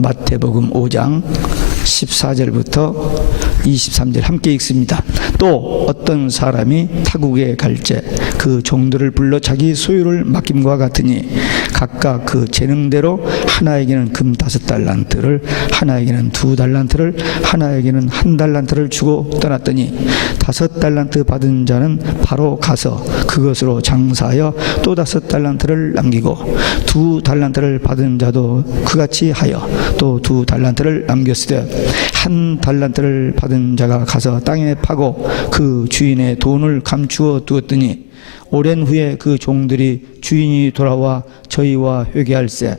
마태복음 5장 14절부터 23절 함께 읽습니다. 또 어떤 사람이 타국에 갈제 그 종들을 불러 자기 소유를 맡김과 같으니 각각 그 재능대로 하나에게는 금 5달란트를, 하나에게는 2달란트를, 하나에게는 1달란트를 주고 떠났더니 5달란트 받은 자는 바로 가서 그것으로 장사하여 또 5달란트를 남기고 2달란트를 받은 자도 그같이 하여 또 2달란트를 남겼으되 1달란트를 받은 자가 가서 땅에 파고 그 주인의 돈을 감추어 두었더니 오랜 후에 그 종들이 주인이 돌아와 저희와 회개할세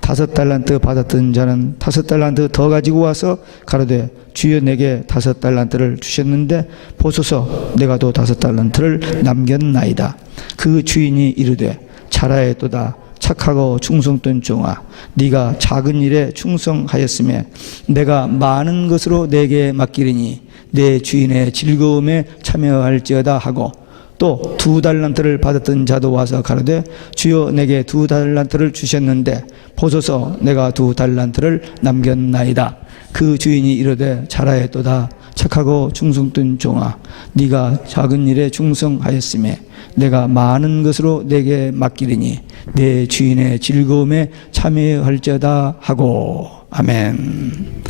5달란트 받았던 자는 5달란트 더 가지고 와서 가로되 주여 내게 5달란트를 주셨는데 보소서 내가 또 5달란트를 남겼나이다. 그 주인이 이르되 잘하였도다 착하고 충성된 종아 네가 작은 일에 충성하였으며 내가 많은 것으로 내게 맡기리니 내 주인의 즐거움에 참여할지어다 하고 또 2달란트를 받았던 자도 와서 가로되 주여 내게 2달란트를 주셨는데 보소서 내가 2달란트를 남겼나이다. 그 주인이 이르되 잘하였도다 착하고 충성된 종아 네가 작은 일에 충성하였으며 내가 많은 것으로 내게 맡기리니 내 주인의 즐거움에 참여할지어다 하고. 아멘.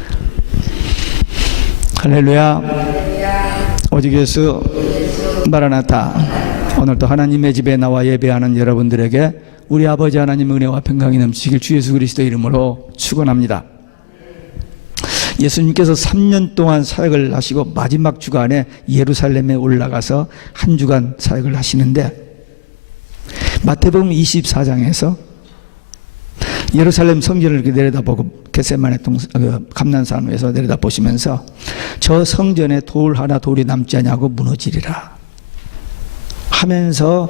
할렐루야. 오직 예수 마라나타. 오늘도 하나님의 집에 나와 예배하는 여러분들에게 우리 아버지 하나님의 은혜와 평강이 넘치길 주 예수 그리스도 이름으로 축원합니다. 예수님께서 3년 동안 사역을 하시고 마지막 주간에 예루살렘에 올라가서 한 주간 사역을 하시는데 마태복음 24장에서 예루살렘 성전을 이렇게 내려다보고 겟세마네 감난산에서 내려다보시면서 저 성전에 돌 하나 돌이 남지 않냐고 무너지리라 하면서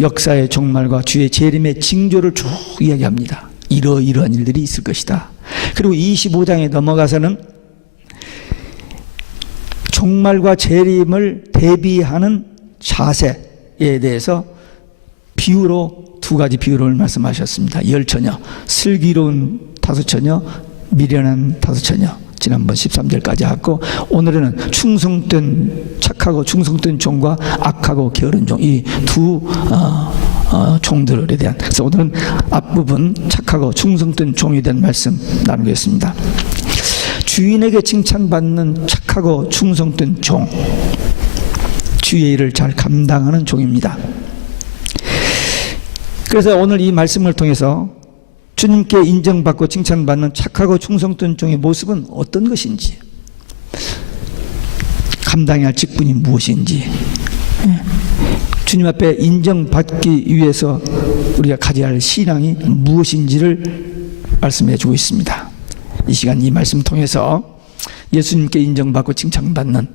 역사의 종말과 주의 재림의 징조를 쭉 이야기합니다. 이러이러한 일들이 있을 것이다. 그리고 25장에 넘어가서는 종말과 재림을 대비하는 자세에 대해서 비유로 2가지 비유를 말씀하셨습니다. 10처녀, 슬기로운 5처녀, 미련한 5처녀. 지난번 13절까지 하고 오늘은 충성된 착하고 충성된 종과 악하고 게으른 종, 이 두 종들에 대한, 그래서 오늘은 앞부분 착하고 충성된 종에 대한 말씀 나누겠습니다. 주인에게 칭찬받는 착하고 충성된 종, 주의 일을 잘 감당하는 종입니다. 그래서 오늘 이 말씀을 통해서 주님께 인정받고 칭찬받는 착하고 충성된 종의 모습은 어떤 것인지, 감당해야 할 직분이 무엇인지, 주님 앞에 인정받기 위해서 우리가 가져야 할 신앙이 무엇인지를 말씀해 주고 있습니다. 이 시간 이 말씀 통해서 예수님께 인정받고 칭찬받는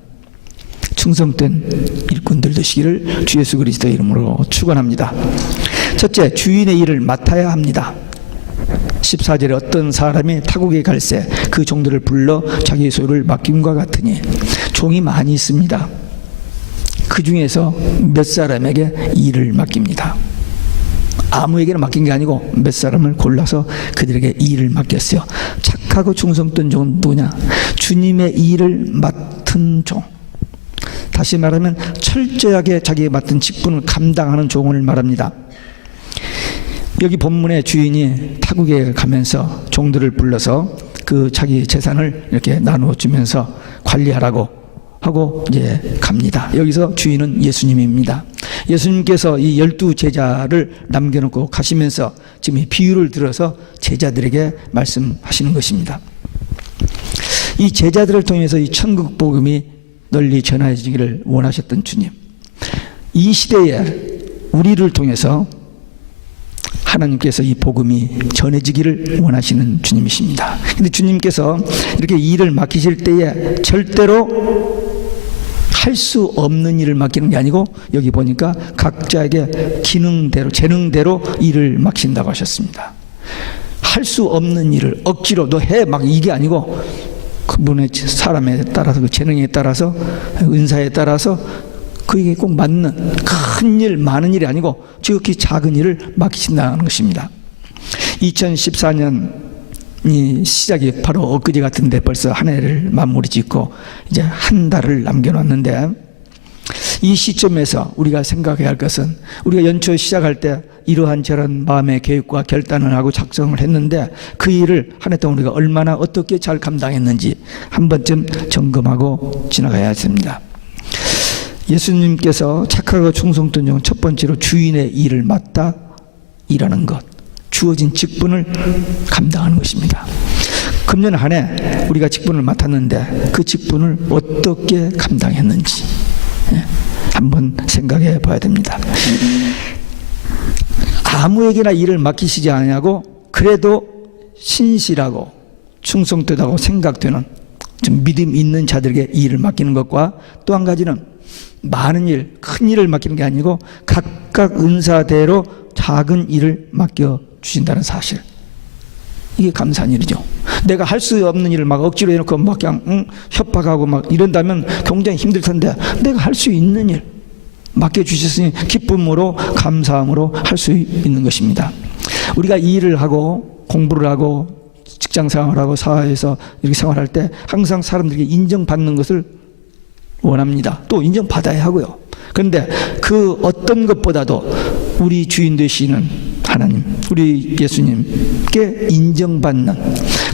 충성된 일꾼들 되시기를 주 예수 그리스도의 이름으로 축원합니다. 첫째, 주인의 일을 맡아야 합니다. 14절에 어떤 사람이 타국에 갈새 그 종들을 불러 자기 소유를 맡김과 같으니, 종이 많이 있습니다. 그 중에서 몇 사람에게 일을 맡깁니다. 아무에게나 맡긴 게 아니고 몇 사람을 골라서 그들에게 일을 맡겼어요. 착하고 충성된 종은 누구냐? 주님의 일을 맡은 종. 다시 말하면 철저하게 자기가 맡은 직분을 감당하는 종을 말합니다. 여기 본문의 주인이 타국에 가면서 종들을 불러서 그 자기 재산을 이렇게 나누어 주면서 관리하라고 하고 이제 갑니다. 여기서 주인은 예수님입니다. 예수님께서 이 12제자를 남겨놓고 가시면서 지금 이 비유를 들어서 제자들에게 말씀하시는 것입니다. 이 제자들을 통해서 이 천국 복음이 널리 전해지기를 원하셨던 주님, 이 시대에 우리를 통해서 하나님께서 이 복음이 전해지기를 원하시는 주님이십니다. 근데 주님께서 이렇게 일을 맡기실 때에 절대로 할 수 없는 일을 맡기는 게 아니고, 여기 보니까 각자에게 기능대로 재능대로 일을 맡긴다고 하셨습니다. 할 수 없는 일을 억지로 너 해 막 이게 아니고, 그분의 사람에 따라서 그 재능에 따라서 은사에 따라서 그에게 꼭 맞는 큰 일, 많은 일이 아니고 지극히 작은 일을 맡기신다는 것입니다. 2014년 이 시작이 바로 엊그제 같은데 벌써 한 해를 마무리 짓고 이제 한 달을 남겨놨는데, 이 시점에서 우리가 생각해야 할 것은, 우리가 연초 시작할 때 이러한 저런 마음의 계획과 결단을 하고 작성을 했는데 그 일을 한 해 동안 우리가 얼마나 어떻게 잘 감당했는지 한 번쯤 점검하고 지나가야 합니다. 예수님께서 착하고 충성된 중 첫 번째로 주인의 일을 맡아 일하는 것, 주어진 직분을 감당하는 것입니다. 금년 한 해 우리가 직분을 맡았는데 그 직분을 어떻게 감당했는지 한번 생각해 봐야 됩니다. 아무에게나 일을 맡기시지 않냐고 그래도 신실하고 충성되다고 생각되는 좀 믿음 있는 자들에게 일을 맡기는 것과, 또 한 가지는 많은 일, 큰 일을 맡기는 게 아니고 각각 은사대로 작은 일을 맡겨주신다는 사실, 이게 감사한 일이죠. 내가 할 수 없는 일을 막 억지로 해놓고 막 그냥 협박하고 막 이런다면 굉장히 힘들 텐데, 내가 할 수 있는 일 맡겨주셨으니 기쁨으로 감사함으로 할 수 있는 것입니다. 우리가 일을 하고 공부를 하고 직장 생활하고 사회에서 이렇게 생활할 때 항상 사람들에게 인정받는 것을 원합니다. 또 인정받아야 하고요. 그런데 그 어떤 것보다도 우리 주인 되시는 하나님, 우리 예수님께 인정받는,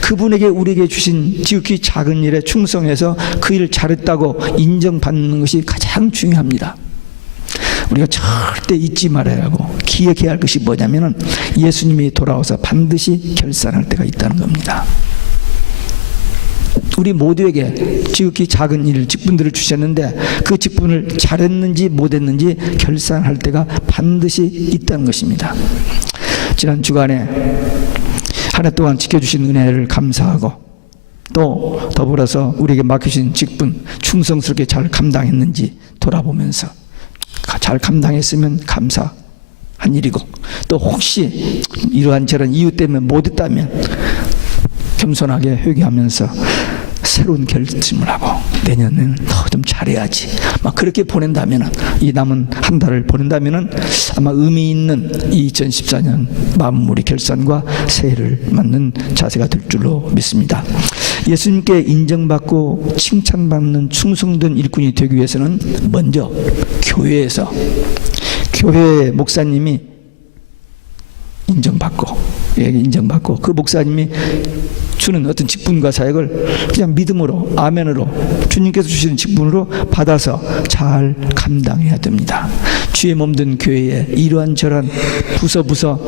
그분에게 우리에게 주신 지극히 작은 일에 충성해서 그 일을 잘했다고 인정받는 것이 가장 중요합니다. 우리가 절대 잊지 말아야 하고 기억해야 할 것이 뭐냐면은 예수님이 돌아와서 반드시 결산할 때가 있다는 겁니다. 우리 모두에게 지극히 작은 일, 직분들을 주셨는데 그 직분을 잘했는지 못했는지 결산할 때가 반드시 있다는 것입니다. 지난 주간에 한 해 동안 지켜주신 은혜를 감사하고, 또 더불어서 우리에게 맡겨주신 직분 충성스럽게 잘 감당했는지 돌아보면서 잘 감당했으면 감사한 일이고, 또 혹시 이러한 저런 이유 때문에 못했다면 겸손하게 회개하면서 새로운 결심을 하고 내년에는 더 좀 잘해야지 막 그렇게 보낸다면, 이 남은 한 달을 보낸다면 아마 의미 있는 2014년 마무리 결산과 새해를 맞는 자세가 될 줄로 믿습니다. 예수님께 인정받고 칭찬받는 충성된 일꾼이 되기 위해서는 먼저 교회에서, 교회 목사님이 인정받고 그 목사님이 주는 어떤 직분과 사역을 그냥 믿음으로, 아멘으로, 주님께서 주시는 직분으로 받아서 잘 감당해야 됩니다. 주의 몸된 교회에 이러한 저러한 부서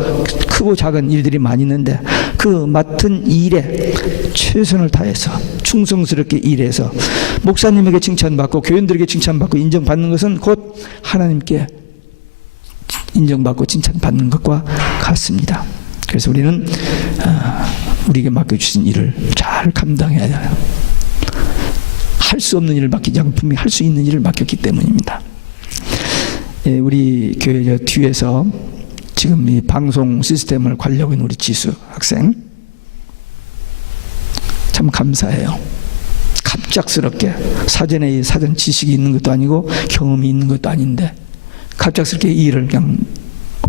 크고 작은 일들이 많이 있는데 그 맡은 일에 최선을 다해서 충성스럽게 일해서 목사님에게 칭찬받고 교인들에게 칭찬받고 인정받는 것은 곧 하나님께 인정받고 칭찬받는 것과 같습니다. 그래서 우리는 우리에게 맡겨주신 일을 잘 감당해야 해요. 할 수 없는 일을 맡기지 않고 분명히 할 수 있는 일을 맡겼기 때문입니다. 예, 우리 교회 뒤에서 지금 이 방송 시스템을 관리하고 있는 우리 지수 학생 참 감사해요. 갑작스럽게 사전에 이 사전 지식이 있는 것도 아니고 경험이 있는 것도 아닌데 갑작스럽게 이 일을 그냥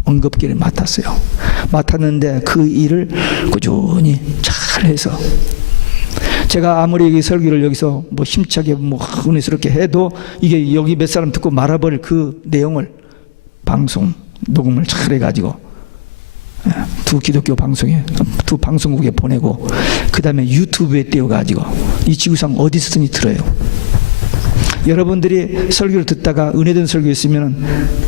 언급기를 맡았어요. 맡았는데 그 일을 꾸준히 잘해서, 제가 아무리 설교를 여기서 뭐 힘차게 뭐 은혜스럽게 해도 이게 여기 몇 사람 듣고 말아버릴 그 내용을 방송 녹음을 잘 해가지고 두 기독교 방송에, 두 방송국에 보내고 그 다음에 유튜브에 띄워가지고 이 지구상 어디서든지 들어요. 여러분들이 설교를 듣다가 은혜된 설교 있으면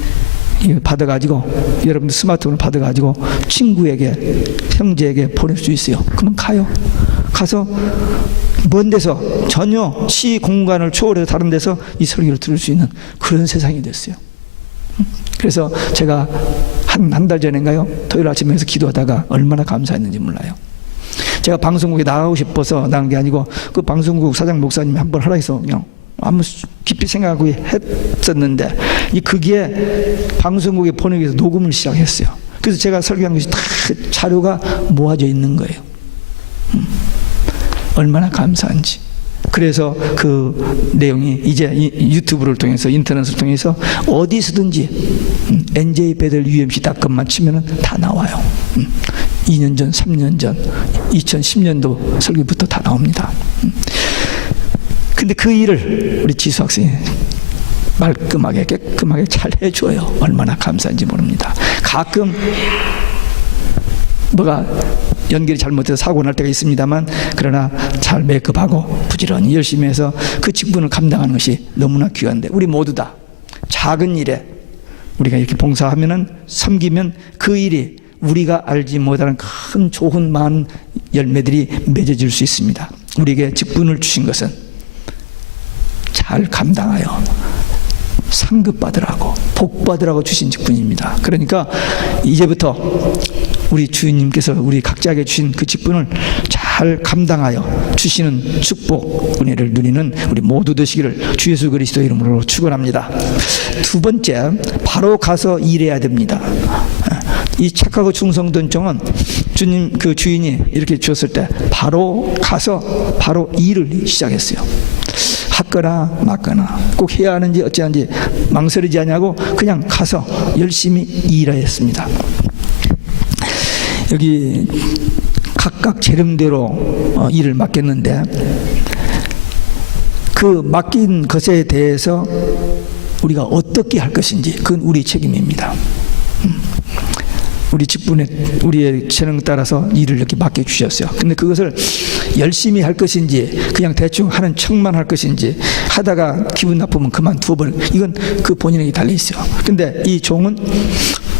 받아가지고 여러분들 스마트폰을 받아가지고 친구에게, 형제에게 보낼 수 있어요. 그러면 가서 먼 데서 전혀 시 공간을 초월해서 다른 데서 이 설교를 들을 수 있는 그런 세상이 됐어요. 그래서 제가 한 달 전인가요? 토요일 아침에서 기도하다가 얼마나 감사했는지 몰라요. 제가 방송국에 나가고 싶어서 나간 게 아니고 그 방송국 사장 목사님이 한번 하라 해서 그냥 아무 깊이 생각하고 했었는데 그게 방송국에 보내기 위해서 녹음을 시작했어요. 그래서 제가 설교한 것이 다 자료가 모아져 있는 거예요. 얼마나 감사한지. 그래서 그 내용이 이제 유튜브를 통해서 인터넷을 통해서 어디서든지 NJ 배들 UMC.com만 치면은 다 나와요. 2년 전, 3년 전, 2010년도 설교부터 다 나옵니다. 근데 그 일을 우리 지수 학생이 말끔하게 깨끗하게 잘 해줘요. 얼마나 감사한지 모릅니다. 가끔 뭐가 연결이 잘못해서 사고 날 때가 있습니다만, 그러나 잘 메이크업하고 부지런히 열심히 해서 그 직분을 감당하는 것이 너무나 귀한데, 우리 모두 다 작은 일에 우리가 이렇게 봉사하면은, 섬기면 그 일이 우리가 알지 못하는 큰 좋은 많은 열매들이 맺어질 수 있습니다. 우리에게 직분을 주신 것은 잘 감당하여 상급받으라고, 복받으라고 주신 직분입니다. 그러니까 이제부터 우리 주님께서 우리 각자에게 주신 그 직분을 잘 감당하여 주시는 축복, 은혜를 누리는 우리 모두 되시기를 주 예수 그리스도 이름으로 축원합니다. 두 번째, 바로 가서 일해야 됩니다. 이 착하고 충성된 종은 주님 그 주인이 이렇게 주었을 때 바로 가서 바로 일을 시작했어요. 하거나 맞거나 꼭 해야 하는지 어찌하는지 망설이지 않냐고 그냥 가서 열심히 일하였습니다. 여기 각각 재능대로 일을 맡겼는데, 그 맡긴 것에 대해서 우리가 어떻게 할 것인지 그건 우리 책임입니다. 우리 직분에 우리의 재능 따라서 일을 이렇게 맡겨주셨어요. 근데 그것을 열심히 할 것인지 그냥 대충 하는 척만 할 것인지, 하다가 기분 나쁘면 그만두어버려, 이건 그 본인에게 달려있어요. 근데 이 종은,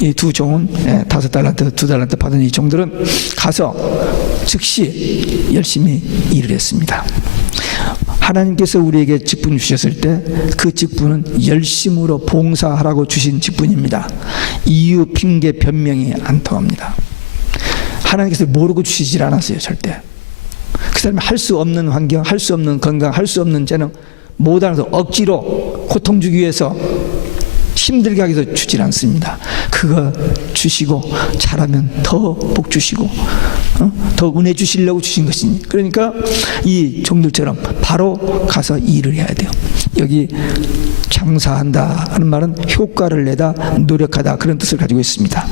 이 두 종은 5달란트, 2달란트 받은 이 종들은 가서 즉시 열심히 일을 했습니다. 하나님께서 우리에게 직분 주셨을 때 그 직분은 열심으로 봉사하라고 주신 직분입니다. 이유, 핑계, 변명이 안 통합니다. 하나님께서 모르고 주시질 않았어요. 절대. 그 사람이 할 수 없는 환경, 할 수 없는 건강, 할 수 없는 재능 못 알아서 억지로 고통 주기 위해서 힘들게 하기 위해서 주질 않습니다. 그거 주시고 잘하면 더 복 주시고 더 은혜 주시려고 주신 것이니, 그러니까 이 종들처럼 바로 가서 일을 해야 돼요. 여기 장사한다 하는 말은 효과를 내다, 노력하다, 그런 뜻을 가지고 있습니다.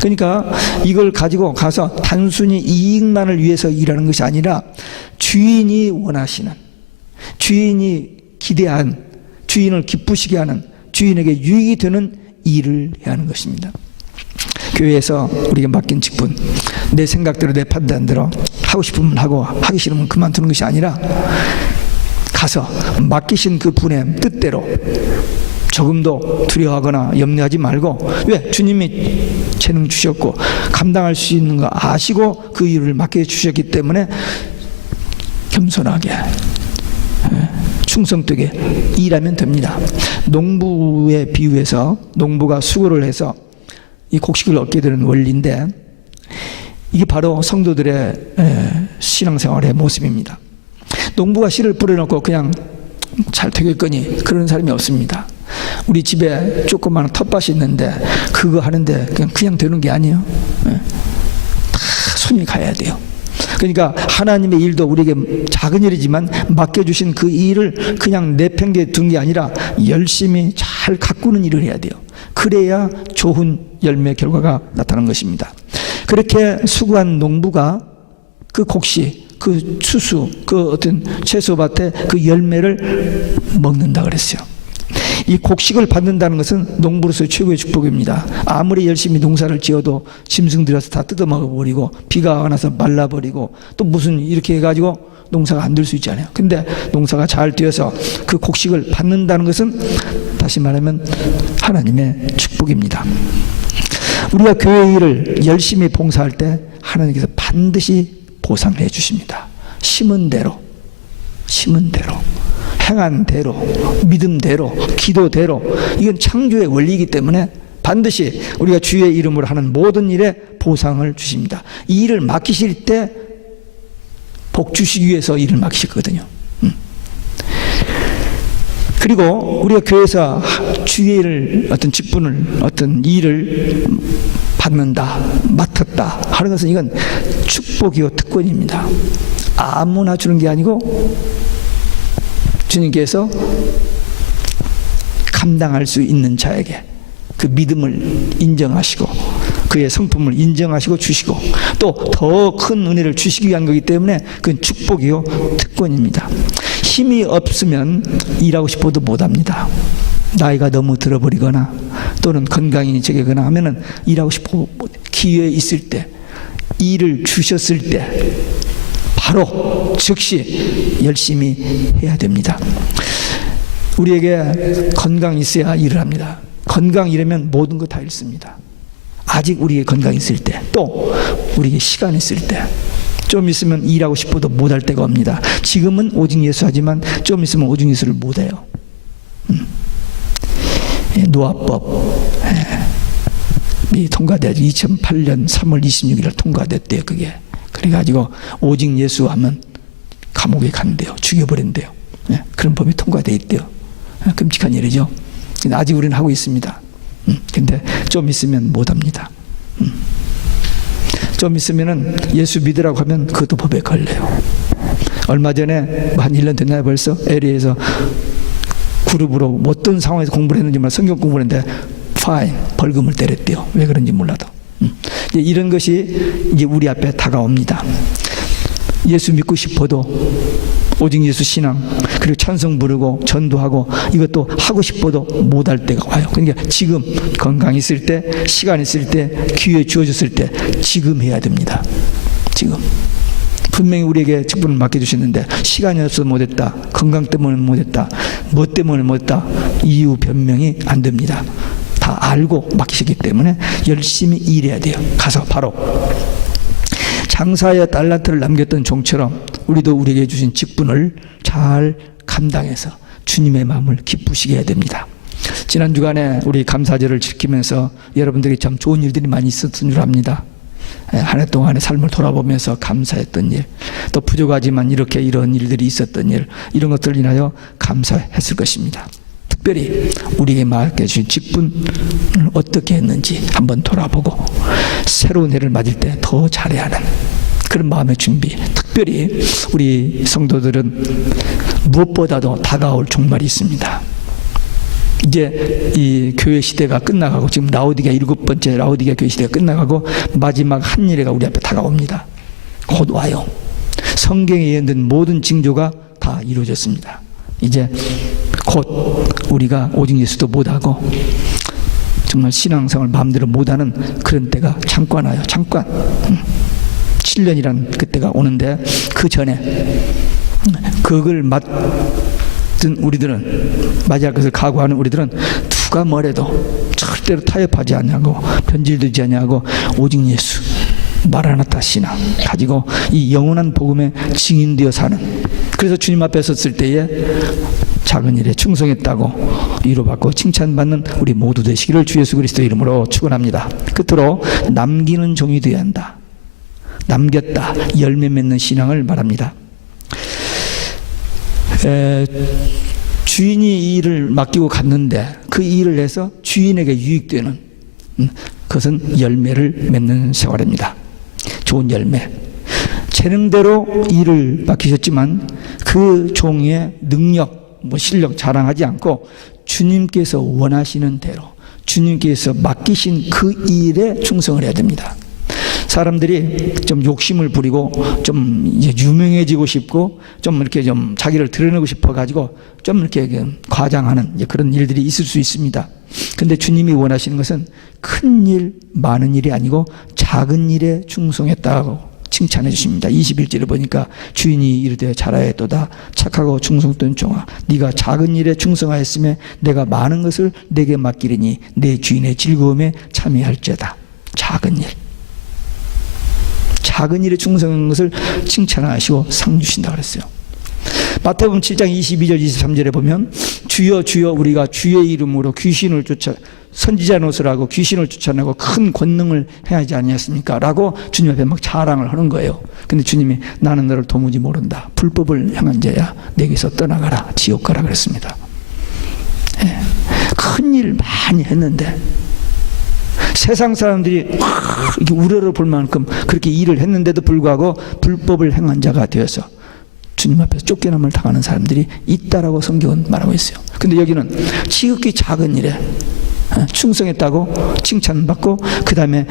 그러니까 이걸 가지고 가서 단순히 이익만을 위해서 일하는 것이 아니라 주인이 원하시는, 주인이 기대한, 주인을 기쁘시게 하는, 주인에게 유익이 되는 일을 해야 하는 것입니다. 교회에서 우리가 맡긴 직분, 내 생각대로 내 판단대로 하고 싶으면 하고 하기 싫으면 그만두는 것이 아니라 가서 맡기신 그 분의 뜻대로 조금도 두려워하거나 염려하지 말고, 왜? 주님이 재능 주셨고 감당할 수 있는 거 아시고 그 일을 맡겨주셨기 때문에 겸손하게 충성되게 일하면 됩니다. 농부에 비유해서, 농부가 수고를 해서 이 곡식을 얻게 되는 원리인데, 이게 바로 성도들의 신앙생활의 모습입니다. 농부가 씨를 뿌려놓고 그냥 잘 되겠거니 그런 사람이 없습니다. 우리 집에 조그마한 텃밭이 있는데 그거 하는데 그냥 되는 게 아니에요. 다 손이 가야 돼요. 그러니까 하나님의 일도 우리에게 작은 일이지만 맡겨주신 그 일을 그냥 내팽개 둔 게 아니라 열심히 잘 가꾸는 일을 해야 돼요. 그래야 좋은 열매 결과가 나타나는 것입니다. 그렇게 수고한 농부가 그 곡식, 그 추수, 그 어떤 채소밭에 그 열매를 먹는다 그랬어요. 이 곡식을 받는다는 것은 농부로서의 최고의 축복입니다. 아무리 열심히 농사를 지어도 짐승 들여서 다 뜯어먹어버리고 비가 와서 말라버리고 또 무슨 이렇게 해가지고 농사가 안 될 수 있잖아요. 근데 농사가 잘 되어서 그 곡식을 받는다는 것은 다시 말하면 하나님의 축복입니다. 우리가 교회 일을 열심히 봉사할 때 하나님께서 반드시 보상해 주십니다. 심은 대로, 심은 대로, 행한 대로, 믿음대로, 기도대로, 이건 창조의 원리이기 때문에 반드시 우리가 주의 이름으로 하는 모든 일에 보상을 주십니다. 이 일을 맡기실 때 복 주시기 위해서 일을 맡기셨거든요. 그리고 우리가 교회에서 주의 일을, 어떤 직분을, 어떤 일을 받는다, 맡았다 하는 것은 이건 축복이요 특권입니다. 아무나 주는 게 아니고 주님께서 감당할 수 있는 자에게 그 믿음을 인정하시고 그의 성품을 인정하시고 주시고 또 더 큰 은혜를 주시기 위한 거기 때문에 그건 축복이요 특권입니다. 힘이 없으면 일하고 싶어도 못합니다. 나이가 너무 들어버리거나 또는 건강이 저기거나 하면은 일하고 싶어 기회 있을 때 일을 주셨을 때 바로 즉시 열심히 해야 됩니다. 우리에게 건강이 있어야 일을 합니다. 건강이 이러면 모든 거 다 잃습니다. 아직 우리에게 건강이 있을 때, 또 우리에게 시간이 있을 때, 좀 있으면 일하고 싶어도 못할 때가 옵니다. 지금은 오직 예수 하지만 좀 있으면 오직 예수를 못해요. 노아법 이 통과돼서 2008년 3월 26일 통과됐대요. 그게 그래가지고 오직 예수 하면 감옥에 간대요. 죽여버린대요. 그런 법이 통과돼 있대요. 끔찍한 일이죠. 근데 아직 우리는 하고 있습니다. 근데 좀 있으면 못합니다. 좀 있으면은 예수 믿으라고 하면 그것도 법에 걸려요. 얼마 전에 한 1년 됐나요 벌써? LA에서 그룹으로 어떤 상황에서 공부를 했는지 몰라 성경 공부를 했는데 파인 벌금을 때렸대요. 왜 그런지 몰라도. 이런 것이 이제 우리 앞에 다가옵니다. 예수 믿고 싶어도 오직 예수 신앙 그리고 찬송 부르고 전도하고 이것도 하고 싶어도 못할 때가 와요. 그러니까 지금 건강 있을 때 시간 있을 때 기회 주어졌을 때 지금 해야 됩니다. 지금 분명히 우리에게 직분을 맡겨주셨는데 시간이 없어서 못했다, 건강 때문에 못했다, 뭐 때문에 못했다 이유 변명이 안 됩니다. 다 알고 맡기셨기 때문에 열심히 일해야 돼요. 가서 바로 장사의 달란트를 남겼던 종처럼 우리도 우리에게 주신 직분을 잘 감당해서 주님의 마음을 기쁘시게 해야 됩니다. 지난 주간에 우리 감사절을 지키면서 여러분들이 참 좋은 일들이 많이 있었던 줄 압니다. 한 해 동안의 삶을 돌아보면서 감사했던 일, 또 부족하지만 이렇게 이런 일들이 있었던 일, 이런 것들을 인하여 감사했을 것입니다. 특별히 우리에게 맡겨주신 직분을 어떻게 했는지 한번 돌아보고 새로운 해를 맞을 때 더 잘해야 하는 그런 마음의 준비. 특별히 우리 성도들은 무엇보다도 다가올 종말이 있습니다. 이제 이 교회 시대가 끝나가고 지금 라오디게아 7번째 라오디게아 교회 시대가 끝나가고 마지막 한 일회가 우리 앞에 다가옵니다. 곧 와요. 성경에 예언된 모든 징조가 다 이루어졌습니다. 이제 곧 우리가 오직 예수도 못하고 정말 신앙생활 마음대로 못하는 그런 때가 잠깐 와요. 잠깐 7년이란 그때가 오는데 그 전에 그걸 맡은 우리들은 맞이할 것을 각오하는 우리들은 누가 뭐래도 절대로 타협하지 않냐고 변질되지 않냐고 오직 예수 마라나타 신앙 가지고 이 영원한 복음에 증인되어 사는, 그래서 주님 앞에 섰을 때에 작은 일에 충성했다고 위로받고 칭찬받는 우리 모두 되시기를 주 예수 그리스도 이름으로 축원합니다. 끝으로 남기는 종이 되어야 한다. 남겼다, 열매 맺는 신앙을 말합니다. 주인이 이 일을 맡기고 갔는데 그 일을 해서 주인에게 유익되는 그것은 열매를 맺는 생활입니다. 좋은 열매. 재능대로 일을 맡기셨지만 그 종의 능력, 실력 자랑하지 않고 주님께서 원하시는 대로 주님께서 맡기신 그 일에 충성을 해야 됩니다. 사람들이 좀 욕심을 부리고 좀 이제 유명해지고 싶고 좀 이렇게 좀 자기를 드러내고 싶어 가지고 좀 이렇게 과장하는 이제 그런 일들이 있을 수 있습니다. 근데 주님이 원하시는 것은 큰 일, 많은 일이 아니고 작은 일에 충성했다고 칭찬해 주십니다. 21절을 보니까 주인이 이르되 잘하였도다 착하고 충성된 종아, 네가 작은 일에 충성하였으며 내가 많은 것을 내게 맡기리니 내 주인의 즐거움에 참여할지어다. 작은 일, 작은 일에 충성한 것을 칭찬하시고 상 주신다 그랬어요. 마태복음 7장 22절 23절에 보면 주여 주여 우리가 주의 이름으로 귀신을 쫓아 선지자 노릇을 하고 귀신을 쫓아내고 큰 권능을 행하지 아니했습니까? 라고 주님 앞에 막 자랑을 하는 거예요. 근데 주님이 나는 너를 도무지 모른다. 불법을 행한 자야 내게서 떠나가라 지옥 가라 그랬습니다. 예. 큰일 많이 했는데 세상 사람들이 이렇게 우러러 볼 만큼 그렇게 일을 했는데도 불구하고 불법을 행한 자가 되어서 주님 앞에서 쫓겨남을 당하는 사람들이 있다라고 성경은 말하고 있어요. 근데 여기는 지극히 작은 일에 충성했다고 칭찬받고, 그 다음에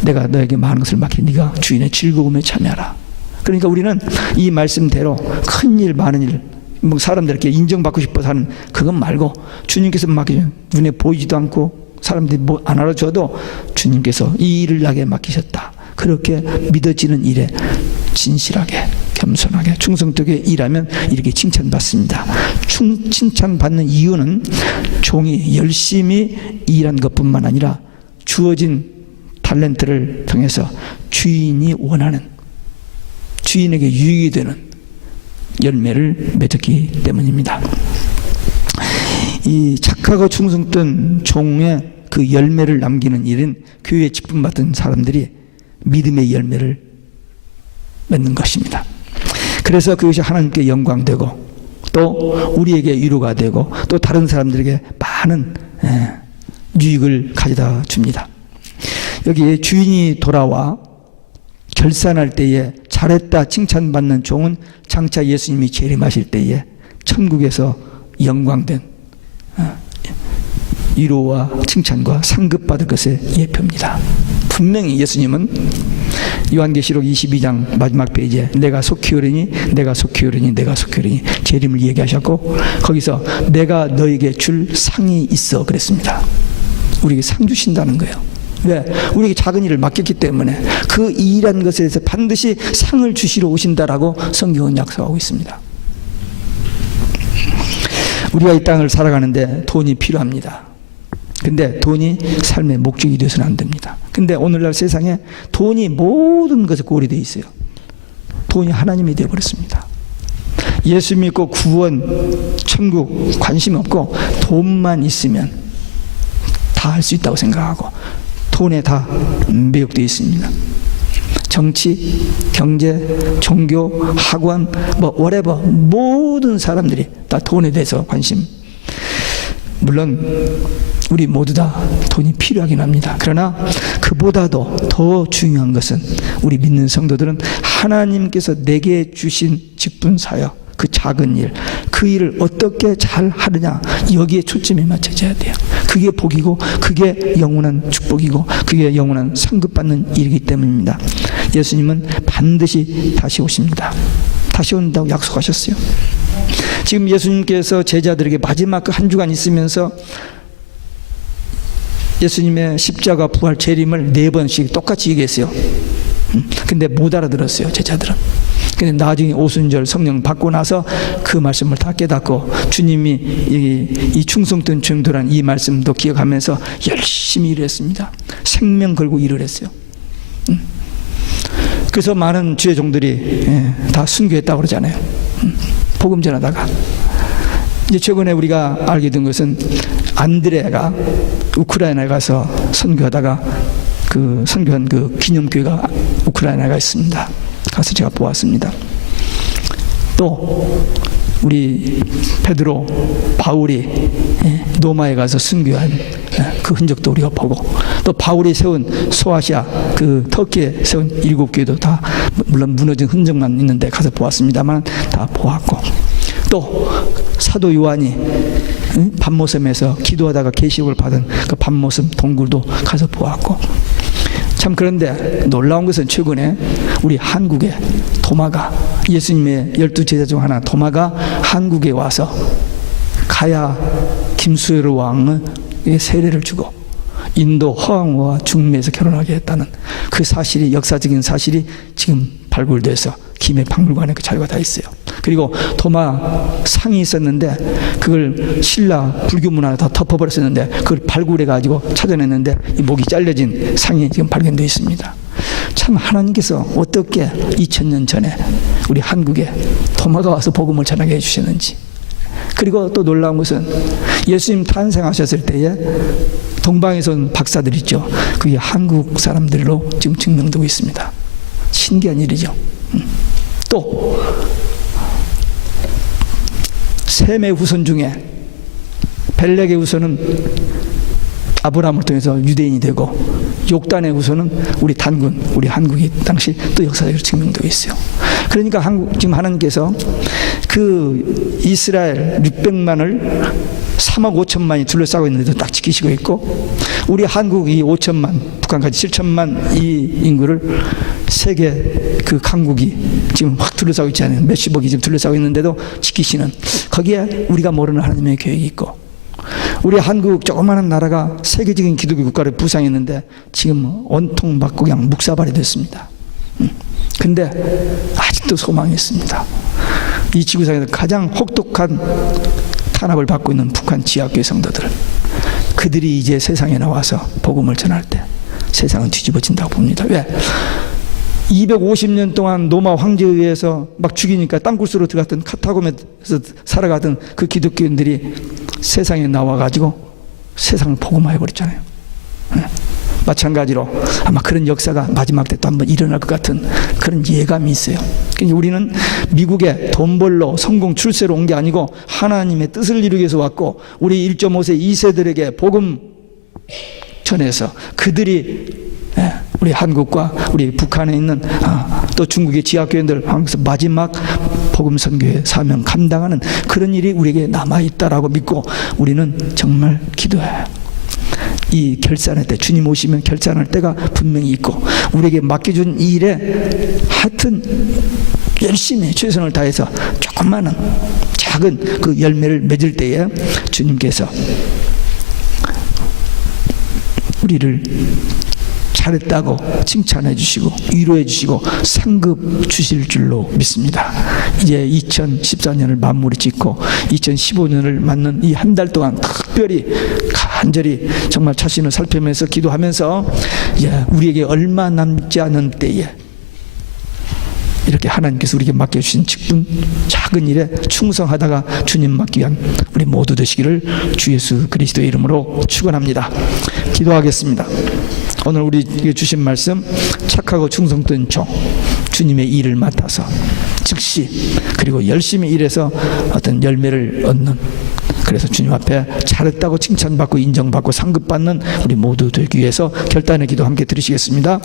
내가 너에게 많은 것을 맡기니 네가 주인의 즐거움에 참여하라. 그러니까 우리는 이 말씀대로 큰 일, 많은 일, 뭐 사람들에게 인정받고 싶어서 하는 그건 말고, 주님께서 맡기면 눈에 보이지도 않고 사람들이 뭐 안 알아줘도 주님께서 이 일을 나에게 맡기셨다, 그렇게 믿어지는 일에 진실하게, 겸손하게, 충성되게 일하면 이렇게 칭찬받습니다. 칭찬받는 이유는 종이 열심히 일한 것뿐만 아니라 주어진 탤런트를 통해서 주인이 원하는, 주인에게 유익이 되는 열매를 맺었기 때문입니다. 이 착하고 충성된 종의 그 열매를 남기는 일은 교회에 직분받은 사람들이 믿음의 열매를 맺는 것입니다. 그래서 그것이 하나님께 영광되고, 또 우리에게 위로가 되고, 또 다른 사람들에게 많은 유익을 가져다 줍니다. 여기 주인이 돌아와 결산할 때에 잘했다 칭찬받는 종은 장차 예수님이 재림하실 때에 천국에서 영광된 위로와 칭찬과 상급받을 것의 예표입니다. 분명히 예수님은 요한계시록 22장 마지막 페이지에 내가 속히 오리니 내가 속히 오리니 내가 속히 오리니 재림을 얘기하셨고, 거기서 내가 너에게 줄 상이 있어 그랬습니다. 우리에게 상 주신다는 거예요. 왜? 우리에게 작은 일을 맡겼기 때문에 그 일한 것에 대해서 반드시 상을 주시러 오신다라고 성경은 약속하고 있습니다. 우리가 이 땅을 살아가는데 돈이 필요합니다. 근데 돈이 삶의 목적이 되어서는 안 됩니다. 근데 오늘날 세상에 돈이 모든 것에 고리되어 있어요. 돈이 하나님이 되어버렸습니다. 예수 믿고 구원, 천국 관심 없고 돈만 있으면 다 할 수 있다고 생각하고 돈에 다 매혹되어 있습니다. 정치, 경제, 종교, 학원, 뭐 whatever, 모든 사람들이 다 돈에 대해서 관심. 물론 우리 모두 다 돈이 필요하긴 합니다. 그러나 그보다도 더 중요한 것은 우리 믿는 성도들은 하나님께서 내게 주신 직분 사역, 그 작은 일, 그 일을 어떻게 잘 하느냐, 여기에 초점이 맞춰져야 돼요. 그게 복이고 그게 영원한 축복이고 그게 영원한 상급받는 일이기 때문입니다. 예수님은 반드시 다시 오십니다. 다시 온다고 약속하셨어요. 지금 예수님께서 제자들에게 마지막 그 한 주간 있으면서 예수님의 십자가 부활 재림을 4번씩 똑같이 얘기했어요. 근데 못 알아들었어요, 제자들은. 근데 나중에 오순절 성령 받고 나서 그 말씀을 다 깨닫고 주님이 이 충성된 중도란 이 말씀도 기억하면서 열심히 일을 했습니다. 생명 걸고 일을 했어요. 그래서 많은 주의 종들이 다 순교했다고 그러잖아요. 복음 전하다가. 이제 최근에 우리가 알게 된 것은 안드레가 우크라이나에 가서 선교하다가 그 선교한 그 기념교회가 우크라이나에 있습니다. 가서 제가 보았습니다. 또 우리 베드로, 바울이 로마에 가서 순교한 그 흔적도 우리가 보고, 또 바울이 세운 소아시아 그 터키에 세운 7교회도 다 물론 무너진 흔적만 있는데 가서 보았습니다만 다 보았고, 또 사도 요한이 밤모섬에서 기도하다가 계시록을 받은 그 밤모섬 동굴도 가서 보았고, 참 그런데 놀라운 것은 최근에 우리 한국에 도마가, 예수님의 12제자 중 하나 도마가 한국에 와서 가야 김수열 왕의 세례를 주고 인도 허황호와 중미에서 결혼하게 했다는 그 사실이, 역사적인 사실이 지금 발굴돼서 김해 박물관에 그 자료가 다 있어요. 그리고 도마 상이 있었는데 그걸 신라 불교 문화에 다 덮어버렸었는데 그걸 발굴해가지고 찾아냈는데 이 목이 잘려진 상이 지금 발견되어 있습니다. 참 하나님께서 어떻게 2000년 전에 우리 한국에 도마가 와서 복음을 전하게 해주셨는지. 그리고 또 놀라운 것은 예수님 탄생하셨을 때에 동방에서 온 박사들 있죠. 그게 한국 사람들로 지금 증명되고 있습니다. 신기한 일이죠. 또 셈의 후손 중에 벨렉의 후손은 아브라함을 통해서 유대인이 되고, 욕단의 후손은 우리 단군, 우리 한국이 당시 또 역사적으로 증명되고 있어요. 그러니까 지금 하나님께서 그 이스라엘 600만을 3억 5천만이 둘러싸고 있는데도 딱 지키시고 있고, 우리 한국이 5천만, 북한까지 7천만 이 인구를 세계 그 강국이 지금 확 둘러싸고 있지 않아요. 몇십억이 지금 둘러싸고 있는데도 지키시는, 거기에 우리가 모르는 하나님의 계획이 있고, 우리 한국 조그마한 나라가 세계적인 기독교 국가를 부상했는데 지금 온통 받고 그냥 묵사발이 됐습니다. 근데 아직도 소망이 있습니다. 이 지구상에서 가장 혹독한 탄압을 받고 있는 북한 지하교회 성도들, 그들이 이제 세상에 나와서 복음을 전할 때 세상은 뒤집어진다고 봅니다. 왜? 250년 동안 로마 황제에 의해서 막 죽이니까 땅굴속으로 들어갔던 카타콤에서 살아가던 그 기독교인들이 세상에 나와가지고 세상을 복음화해버렸잖아요. 마찬가지로 아마 그런 역사가 마지막 때 또 한번 일어날 것 같은 그런 예감이 있어요. 그러니까 우리는 미국에 돈 벌러 성공 출세로 온 게 아니고 하나님의 뜻을 이루기 위해서 왔고, 우리 1.5세 2세들에게 복음 전해서 그들이 우리 한국과 우리 북한에 있는 또 중국의 지하교회들 하면서 마지막 복음 선교의 사명 감당하는 그런 일이 우리에게 남아있다라고 믿고 우리는 정말 기도해요. 이 결산할 때, 주님 오시면 결산할 때가 분명히 있고, 우리에게 맡겨준 이 일에 하여튼 열심히 최선을 다해서 조그마한 작은 그 열매를 맺을 때에 주님께서 우리를 잘했다고 칭찬해 주시고 위로해 주시고 상급 주실 줄로 믿습니다. 이제 2014년을 마무리 짓고 2015년을 맞는 이 한 달 동안 특별히 간절히 정말 자신을 살피면서 기도하면서 우리에게 얼마 남지 않은 때에 이렇게 하나님께서 우리에게 맡겨주신 직분, 작은 일에 충성하다가 주님 맡기 위한 우리 모두 되시기를 주 예수 그리스도의 이름으로 축원합니다. 기도하겠습니다. 오늘 우리에게 주신 말씀, 착하고 충성된 종, 주님의 일을 맡아서 즉시 그리고 열심히 일해서 어떤 열매를 얻는, 그래서 주님 앞에 잘했다고 칭찬받고 인정받고 상급받는 우리 모두 되기 위해서 결단의 기도 함께 드리시겠습니다.